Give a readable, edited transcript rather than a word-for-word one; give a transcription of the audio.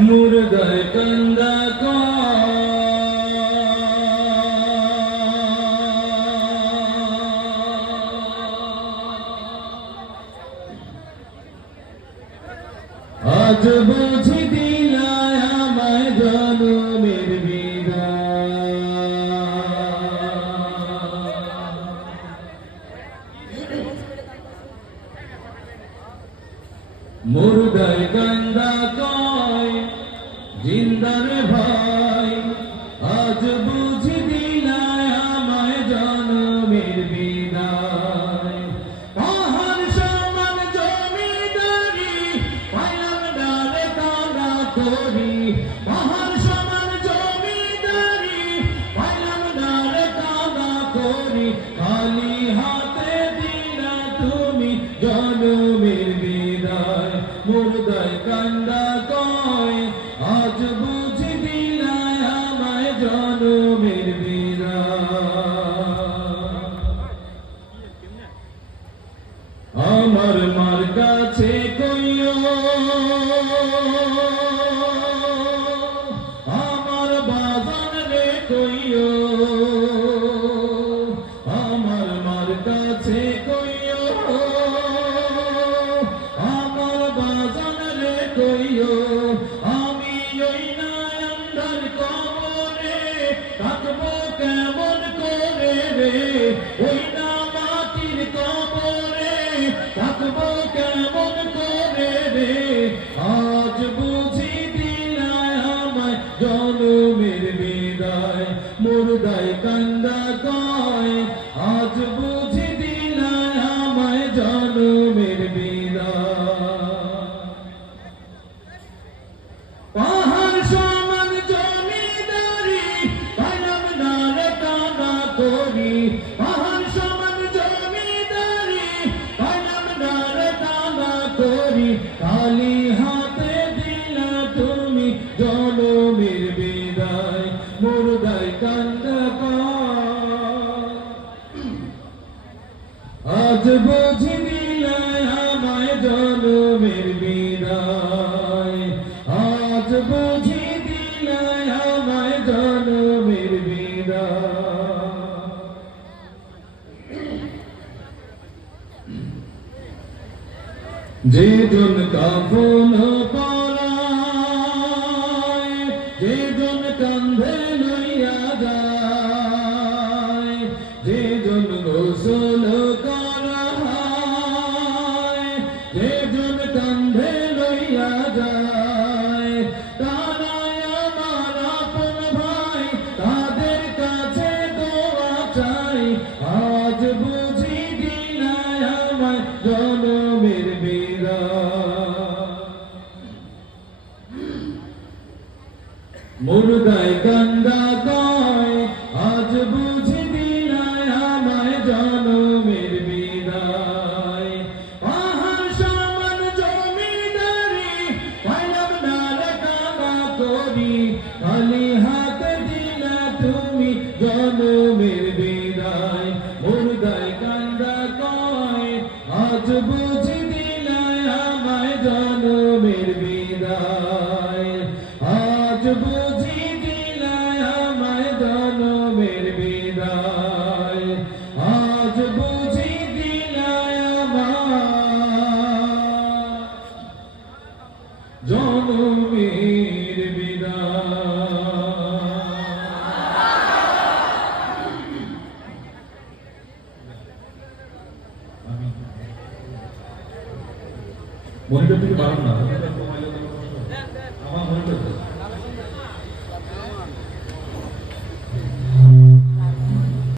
মুর্দায় কান্দা আজ বুঝি দিলায় আমায় জনমের মুর্দায় কান্দা কয় জিন্দার ভাই আজ বুঝি দিলায় আমায় জনমের বিদায় পাহাড় সমান জমিদারি পাইলাম ডালে কান্দা করি পাহাড় সমান জমিদারি পাইলাম ডালে কান্দা করি খালি হাতে দিলা তুমি জনমের বিদায় মুর্দায় কান্দা কয় আজ বুঝি দিলায় আমায় জনমের বিদায় আমার মার কাছে কইও আমার বাজান রে কইও আমার মার কাছে কইও আমার বাজান রে কইও আমি ওই নায়ন্দার কবরে থাকবো কেমন করে রে ওই না মাটির কবরে থাকবো কেমন করে রে আজ বুঝি দিলায় আমায় জনমের বিদায় মুর্দায় কান্দা কয় আজ বুঝি দিলায় আমায় জনমের বিদায় পাহাড় সমান জমিদারি পাইলাম না রে কান্দা করি পাহাড় সমান জমিদারি পাইলাম না রে কান্দা করি খালি হাতে দিলা তুমি জনমের বিদায় মুর্দায় কান্দা কয় আজ বুঝি দিলায় আমায় জনমের বিদায় আজ বুঝি দিলায় আমায় জনমের বিদায় যে জন কাফন পরায় যে জন কান্ধে লইয়া যায় যে জন গোসল করায় যে জন কান্ধে লইয়া যায় তারাই আমার আপন ভাই তাদের কাছে দোয়া চাই আজ বুঝি দিলায় আমায় জনমের বিদায় মুর্দায় কান্দা কয় আজ বুঝি দিলায় আমায় জনমের বিদায় পাহাড় সমান জমিদারি পাইলাম না রে কান্দা করি খালি হাতে দিলা তুমি জনমের বিদায় মুর্দায় কান্দা কয় আজ বুঝি দিলায় আমায় জনমের বিদায় আজ বুঝি দিলায় আমায় জনমের বিদায় আজ বুঝি দিলায় আমায় জনমের বিদায় মনিটর থেকে বাড়ান না আমার মনিটর